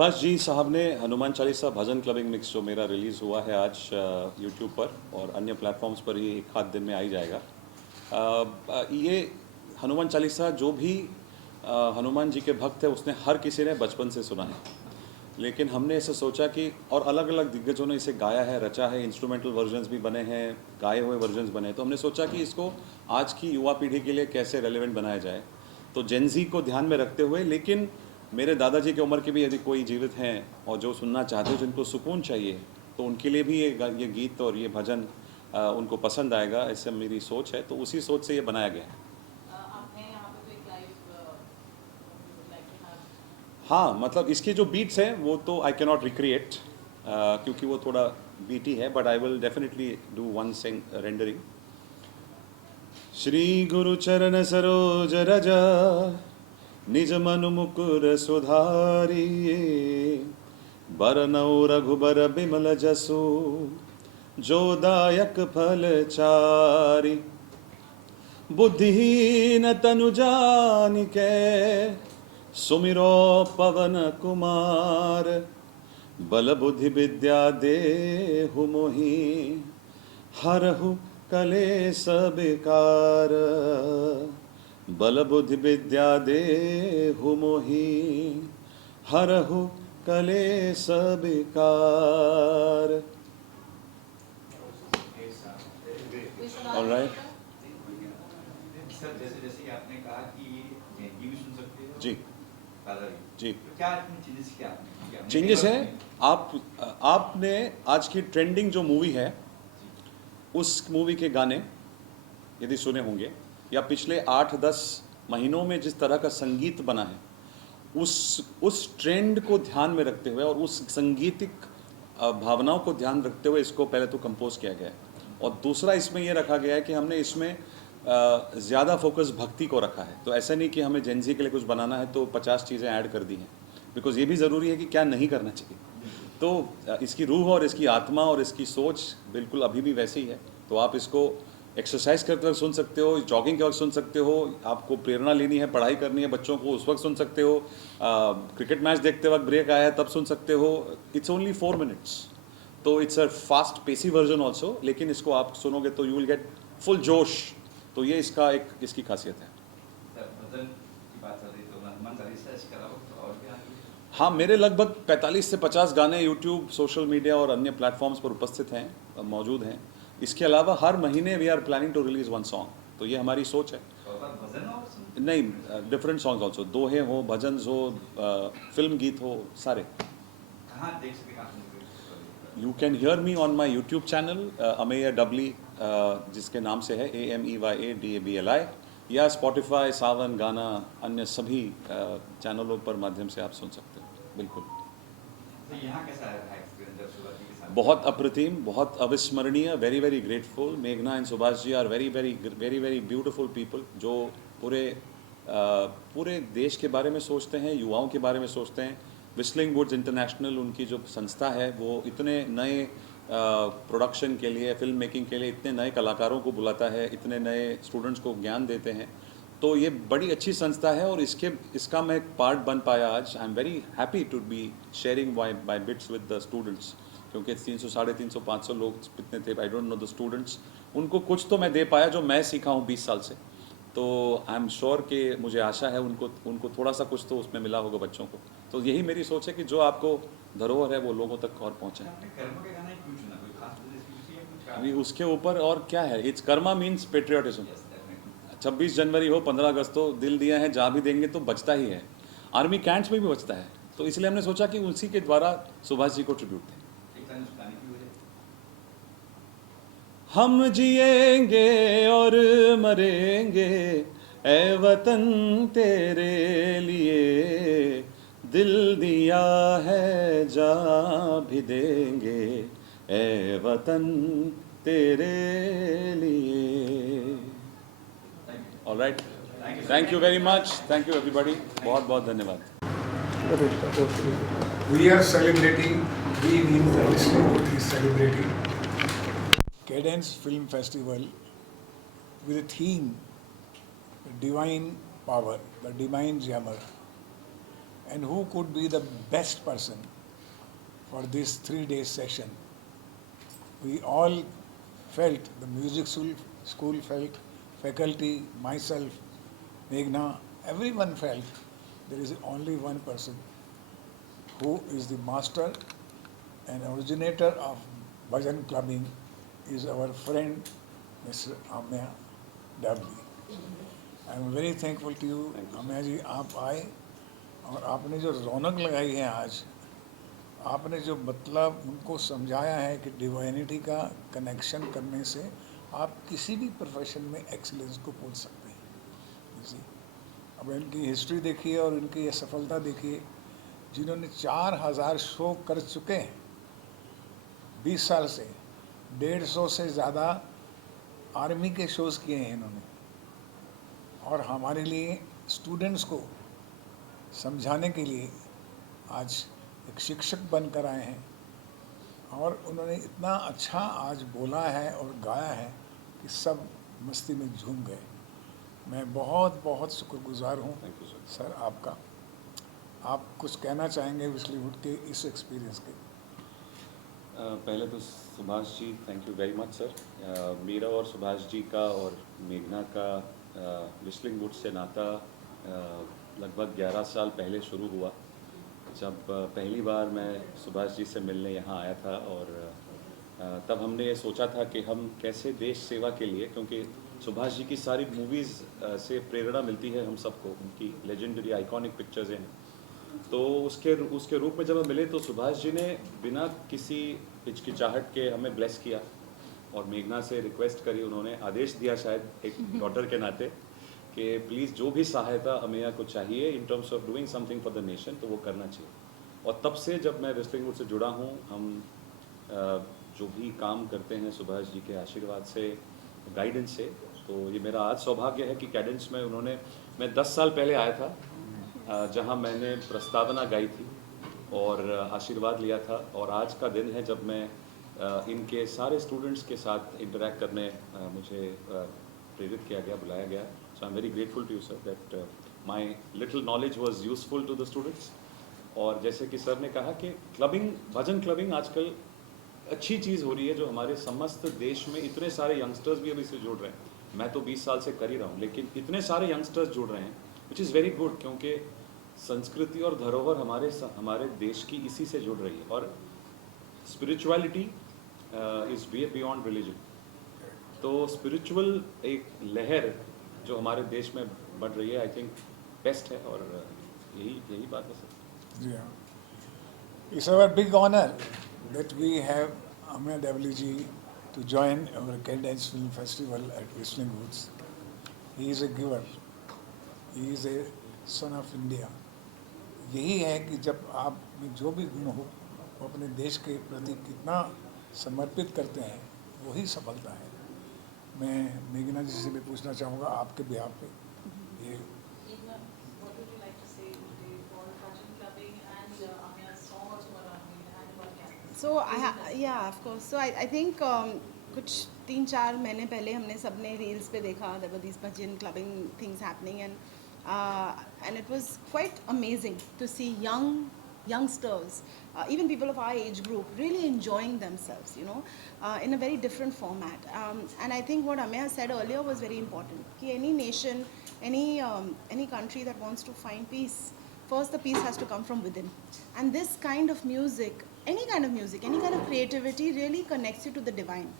सुभाष जी साहब ने हनुमान चालीसा भजन clubbing mix जो मेरा रिलीज़ हुआ है आज यूट्यूब पर और अन्य प्लेटफॉर्म्स पर ये एक आध दिन में आ ही जाएगा। ये हनुमान चालीसा जो भी हनुमान जी के भक्त है उसने हर किसी ने बचपन से सुना है, लेकिन हमने ऐसे सोचा कि और अलग अलग दिग्गजों ने इसे गाया है, रचा है, इंस्ट्रूमेंटल वर्जन्स भी बने हैं, गाए हुए वर्जन्स बने हैं। तो हमने सोचा कि इसको आज की युवा पीढ़ी के लिए कैसे रेलेवेंट बनाया जाए। तो जेनजी को ध्यान में रखते हुए, लेकिन मेरे दादाजी की उम्र के भी यदि कोई जीवित हैं और जो सुनना चाहते हो, जिनको सुकून चाहिए, तो उनके लिए भी ये गीत और ये भजन उनको पसंद आएगा, ऐसे मेरी सोच है। तो उसी सोच से ये बनाया गया है। हाँ, मतलब इसकी जो बीट्स हैं वो तो आई कैनॉट रिक्रिएट क्योंकि वो थोड़ा बीटी है, but I will definitely do one sing rendering. श्री गुरु चरण सरोज रज निज मनु मुकुर सुधारिये, बरनौ रघुबर बिमल जसु जो दायक फल चारि। बुद्धिहीन तनु जानिके सुमिरो पवन कुमार, बल बुद्धि विद्या देहु मोहि हरहु कलेश विकार। बल बुद्धि विद्या देहु मोहि हरहु कलेश विकार। ऑलराइट सर, जैसे जैसे आपने कहा कि ये भी सुन सकते हो जी जी, तो क्या चेंजेस किया आपने? चेंजेस है। आपने आज की ट्रेंडिंग जो मूवी है उस मूवी के गाने यदि सुने होंगे, या पिछले 8-10 महीनों में जिस तरह का संगीत बना है, उस ट्रेंड को ध्यान में रखते हुए और उस संगीतिक भावनाओं को ध्यान रखते हुए इसको पहले तो कंपोज किया गया है। और दूसरा इसमें यह रखा गया है कि हमने इसमें ज़्यादा फोकस भक्ति को रखा है। तो ऐसा नहीं कि हमें जेनजी के लिए कुछ बनाना है तो 50 चीज़ें ऐड कर दी हैं, बिकॉज ये भी ज़रूरी है कि क्या नहीं करना चाहिए। तो इसकी रूह और इसकी आत्मा और इसकी सोच बिल्कुल अभी भी वैसी ही है। तो आप इसको एक्सरसाइज करते वक्त सुन सकते हो, जॉगिंग के वक्त सुन सकते हो, आपको प्रेरणा लेनी है, पढ़ाई करनी है बच्चों को, उस वक्त सुन सकते हो, क्रिकेट मैच देखते वक्त ब्रेक आया है तब सुन सकते हो। इट्स ओनली 4 मिनट्स, तो it's a fast pacy version also, लेकिन इसको आप सुनोगे तो यू विल गेट फुल जोश। तो ये इसकी खासियत है। हाँ, मेरे लगभग 45 से 50 गाने यूट्यूब, सोशल मीडिया और अन्य प्लेटफॉर्म्स पर उपस्थित हैं, मौजूद हैं। इसके अलावा हर महीने we are planning to release 1 song. तो ये हमारी सोच है। नहीं, डिफरेंट सॉन्ग्स ऑल्सो, दोहे हो, भजन हो, फिल्म गीत हो, सारे। You can hear me on my YouTube channel Amey Dabli, जिसके नाम से है AMEYADABLI, या स्पॉटिफाई, सावन, गाना, अन्य सभी चैनलों पर माध्यम से आप सुन सकते हो। बिल्कुल। तो यहाँ कैसा रहा एक्सपीरियंस जब सुभाष जी के साथ? बहुत अप्रतिम, बहुत अविस्मरणीय, वेरी वेरी ग्रेटफुल। मेघना and Subhash ji are very very very very beautiful people, जो पूरे देश के बारे में सोचते हैं, युवाओं के बारे में सोचते हैं। विस्लिंग वुड्स इंटरनेशनल उनकी जो संस्था है, वो इतने नए प्रोडक्शन के लिए, फिल्म मेकिंग के लिए इतने नए कलाकारों को बुलाता है, इतने नए स्टूडेंट्स को ज्ञान देते हैं। तो ये बड़ी अच्छी संस्था है और इसका मैं एक पार्ट बन पाया आज। I am very happy to be sharing by bits with the students, क्योंकि 300, 350, 500 लोग कितने थे, I don't know the students. उनको कुछ तो मैं दे पाया जो मैं सीखा हूँ 20 साल से। तो आई एम श्योर कि मुझे आशा है उनको थोड़ा सा कुछ तो उसमें मिला होगा बच्चों को। तो यही मेरी सोच है कि जो आपको धरोहर है वो लोगों तक और पहुँचे। अभी उसके ऊपर और क्या है, इट्स कर्मा मीन्स पेट्रियाटिज्म। 26 जनवरी हो, 15 अगस्त हो, दिल दिया है, जहाँ भी देंगे तो बचता ही है। आर्मी कैंट्स में भी बचता है। तो इसलिए हमने सोचा कि उसी के द्वारा सुभाष जी को ट्रिब्यूट दें। हम जिएंगे और मरेंगे ए वतन तेरे लिए, दिल दिया है जान भी देंगे ए वतन तेरे लिए। Alright, thank you very much, thank you everybody, बहुत बहुत धन्यवाद। We are celebrating, we mean the district is celebrating Cadence Film Festival with a theme, Divine Power, the Divine Jammer. and who could be the best person for this 3 day session. We all felt, the music school felt, faculty, myself, Meghna, everyone felt there is only one person who is the master and originator of bhajan clubbing is our friend Mr. Amya Dabli. I am very thankful to you, Amya जी, आप आए और आपने जो रौनक लगाई है आज, आपने जो मतलब उनको समझाया है कि डिवाइनिटी का कनेक्शन करने से आप किसी भी प्रोफेशन में एक्सीलेंस को पहुंच सकते हैं। जी, अब इनकी हिस्ट्री देखिए और इनकी ये सफलता देखिए, जिन्होंने 4000 शो कर चुके हैं 20 साल से, 150 से ज़्यादा आर्मी के शोज़ किए हैं इन्होंने, और हमारे लिए स्टूडेंट्स को समझाने के लिए आज एक शिक्षक बनकर आए हैं, और उन्होंने इतना अच्छा आज बोला है और गाया है कि सब मस्ती में झूम गए। मैं बहुत बहुत शुक्रगुजार हूँ सर आपका। आप कुछ कहना चाहेंगे विस्लीवुड के इस एक्सपीरियंस के? पहले तो Subhash ji, thank you very much sir. मेरा और सुभाष जी का और मेघना का विस्लिंग वुड से नाता लगभग 11 साल पहले शुरू हुआ, जब पहली बार मैं सुभाष जी से मिलने यहाँ आया था। और तब हमने ये सोचा था कि हम कैसे देश सेवा के लिए, क्योंकि सुभाष जी की सारी मूवीज़ से प्रेरणा मिलती है हम सबको, उनकी लेजेंडरी आइकॉनिक पिक्चर्स हैं। तो उसके रूप में जब हम मिले तो सुभाष जी ने बिना किसी हिचकिचाहट के हमें ब्लेस किया और मेघना से रिक्वेस्ट करी, उन्होंने आदेश दिया शायद एक डॉटर के नाते कि प्लीज़ जो भी सहायता अमेया को चाहिए in terms of doing something for the nation, तो वो करना चाहिए। और तब से जब मैं रेसलिंग वुड से जुड़ा हूँ, हम जो भी काम करते हैं सुभाष जी के आशीर्वाद से, गाइडेंस से, तो ये मेरा आज सौभाग्य है कि कैडेंस में मैं 10 साल पहले आया था, जहाँ मैंने प्रस्तावना गाई थी और आशीर्वाद लिया था, और आज का दिन है जब मैं इनके सारे स्टूडेंट्स के साथ इंटरेक्ट करने मुझे प्रेरित किया गया, बुलाया गया। So I am very grateful to you sir that my little knowledge was useful to the students. और जैसे कि सर ने कहा कि क्लबिंग, भजन क्लबिंग आजकल अच्छी चीज़ हो रही है, जो हमारे समस्त देश में इतने सारे यंगस्टर्स भी अभी से जुड़ रहे हैं। मैं तो 20 साल से कर ही रहा हूँ, लेकिन इतने सारे यंगस्टर्स जुड़ रहे हैं, विच इज़ वेरी गुड, क्योंकि संस्कृति और धरोहर हमारे देश की इसी से जुड़ रही है। और spirituality is way beyond religion. तो स्पिरिचुअल एक लहर जो हमारे देश में बढ़ रही है, आई थिंक बेस्ट है, और यही बात है सर। जी हाँ, it's our big honour that we have Amya Dabli ji to join our Cadence Film Festival at Whistling Woods. He is a giver. He is a son of India. यही है कि जब आप में जो भी गुण हो, वो अपने देश के प्रति कितना समर्पित करते हैं, वही सफलता है। मैं मेघना जी से भी पूछना चाहूँगा आपके बिहाफ पे, ये What would you like to say today for Bhajan Clubbing and Amya's song also around and about campus? So yeah, of course. So I think कुछ 3-4 महीने पहले हमने सबने रील्स पे देखा, there were these bhajan clubbing things happening, and it was quite amazing to see youngsters, even people of our age group, really enjoying themselves, you know, in a very different format. And I think what Amya said earlier was very important. कि any nation, any country that wants to find peace, first the peace has to come from within. And this kind of music, any kind of music, any kind of creativity really connects you to the divine.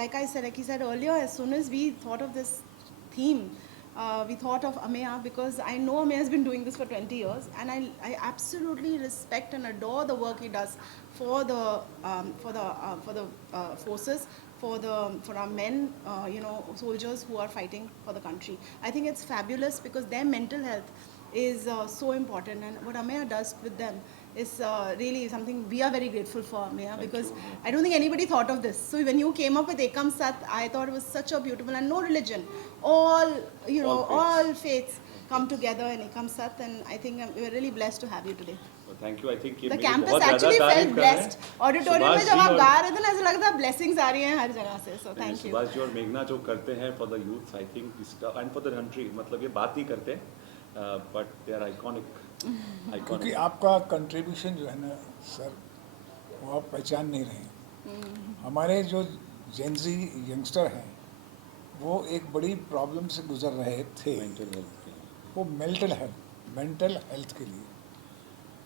Like he said earlier, as soon as we thought of this theme, we thought of Amya, because I know Amya has been doing this for 20 years, and I absolutely respect and adore the work he does for the forces, for our men, soldiers who are fighting for the country. I think it's fabulous because their mental health is so important, and what Amya does with them is really something we are very grateful for, Amya, because I don't think anybody thought of this. So when you came up with Ekam Sat, I thought it was such a beautiful, and no religion, all faiths come together in Ekam Sat, and I think we're really blessed to have you today. Thank you. I think The campus actually felt blessed. Auditorium में जब आप गा रहे थे ना, ऐसा लगता है blessings आ रही हैं हर जगह से. So thank you. Subhash ji और मेघना जो करते हैं for the youth, I think इसका, एंड फॉर द कंट्री, मतलब ये बात नहीं करते, बट दे आर आइकॉनिक क्योंकि आपका कंट्रीब्यूशन जो है ना सर, वो आप पहचान नहीं रहे हैं। हमारे जो जेनजी यंगस्टर हैं वो एक बड़ी प्रॉब्लम से गुजर रहे थे, मेंटल हेल्थ के लिए। वो मेंटल हेल्थ के लिए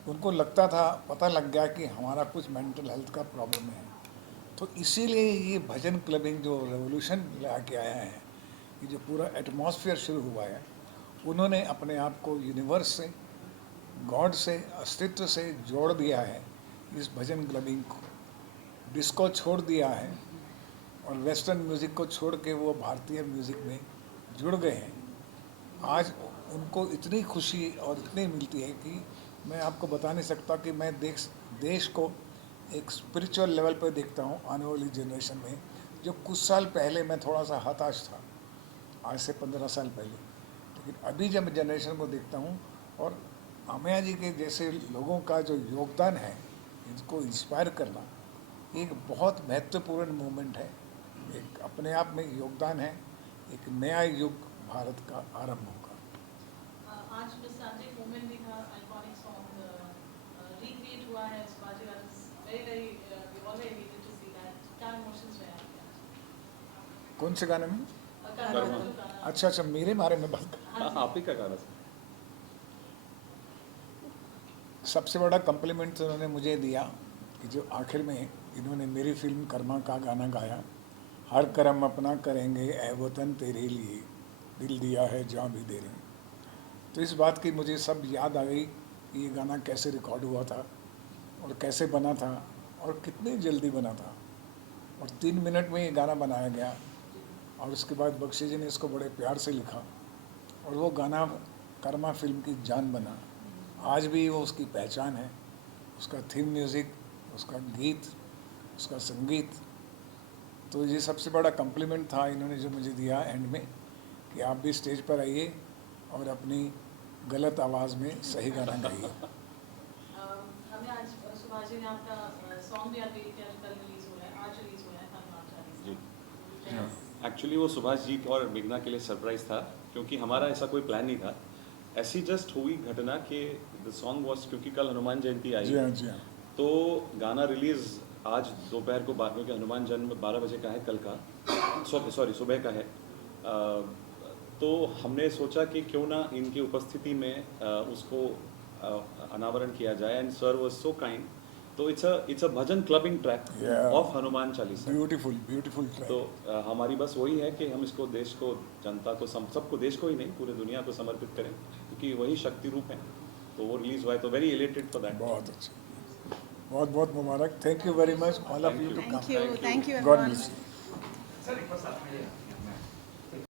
उनको लगता था, पता लग गया कि हमारा कुछ मेंटल हेल्थ का प्रॉब्लम है, तो इसीलिए ये भजन क्लबिंग जो रेवोल्यूशन ला के आया है, ये जो पूरा एटमॉस्फेयर शुरू हुआ है, उन्होंने अपने आप को यूनिवर्स से, गॉड से, अस्तित्व से जोड़ दिया है इस भजन क्लबिंग को। डिस्को छोड़ दिया है और वेस्टर्न म्यूज़िक को छोड़ के वो भारतीय म्यूज़िक में जुड़ गए हैं। आज उनको इतनी खुशी और इतनी मिलती है कि मैं आपको बता नहीं सकता कि मैं देश को एक स्पिरिचुअल लेवल पर देखता हूँ आने वाली जनरेशन में। जो कुछ साल पहले मैं थोड़ा सा हताश था, आज से 15 साल पहले, लेकिन अभी जब मैं जनरेशन को देखता हूँ और अमया जी के जैसे लोगों का जो योगदान है, इनको इंस्पायर करना एक बहुत महत्वपूर्ण मूवमेंट है, एक अपने आप में योगदान है, एक नया युग भारत का आरंभ होगा। आज मिस संजय मूवमेंट भी था, आइकॉनिक सॉन्ग रिक्रिएट हुआ है, शिवाजी गाना very we all very needed to see that. क्या इमोशंस रहे आपके? कौन से गाने में? गाना। अच्छा, मेरे बारे में बात कर। हाँ, आप ही का गाना था। सबसे बड़ा कम्प्लीमेंट तो उन्होंने मुझे दिया कि जो आखिर में इन्होंने मेरी फिल्म कर्मा का गाना गाया, हर कर्म अपना करेंगे ए वतन तेरे लिए, दिल दिया है जान भी दे रहे हैं। तो इस बात की मुझे सब याद आ गई कि ये गाना कैसे रिकॉर्ड हुआ था और कैसे बना था और कितनी जल्दी बना था, और 3 मिनट में ये गाना बनाया गया। और उसके बाद बख्शी जी ने इसको बड़े प्यार से लिखा और वो गाना कर्मा फिल्म की जान बना। आज भी वो उसकी पहचान है, उसका थीम म्यूज़िक, उसका गीत, उसका संगीत। तो ये सबसे बड़ा कम्प्लीमेंट था इन्होंने जो मुझे दिया एंड में, कि आप भी स्टेज पर आइए और अपनी गलत आवाज़ में सही गाना गाइए। हमें आज सुभाष जी ने आपका सॉन्ग भी अभी कल रिलीज हो रहा है, आज रिलीज हो रहा है हनुमान चालीसा। जी। एक्चुअली वो सुभाष जी और मेघना के लिए सरप्राइज था, क्योंकि हमारा ऐसा कोई प्लान नहीं था। ऐसी जस्ट हुई घटना कि द सॉन्ग वॉज, क्योंकि कल हनुमान जयंती आई, जी हाँ। तो गाना रिलीज आज दोपहर को, बाद में कि हनुमान जन्म 12 बजे का है कल का, सॉरी सुबह का है। तो हमने सोचा कि क्यों ना इनकी उपस्थिति में उसको अनावरण किया जाए, and sir was so kind. तो it's a bhajan clubbing track Yeah. Of Hanuman Chalisa. Beautiful तो ट्रैक। हमारी बस वही है कि हम इसको देश को, जनता को, सबको, देश को ही नहीं पूरे दुनिया को समर्पित करें, क्योंकि वही शक्ति रूप है। तो वो रिलीज हुआ है, तो वेरी एलिटेड फॉर दैट। बहुत अच्छे, बहुत मुबारक। Thank you very much all of you to come. Thank you god everyone. Bless you. Sir एक बार साथ में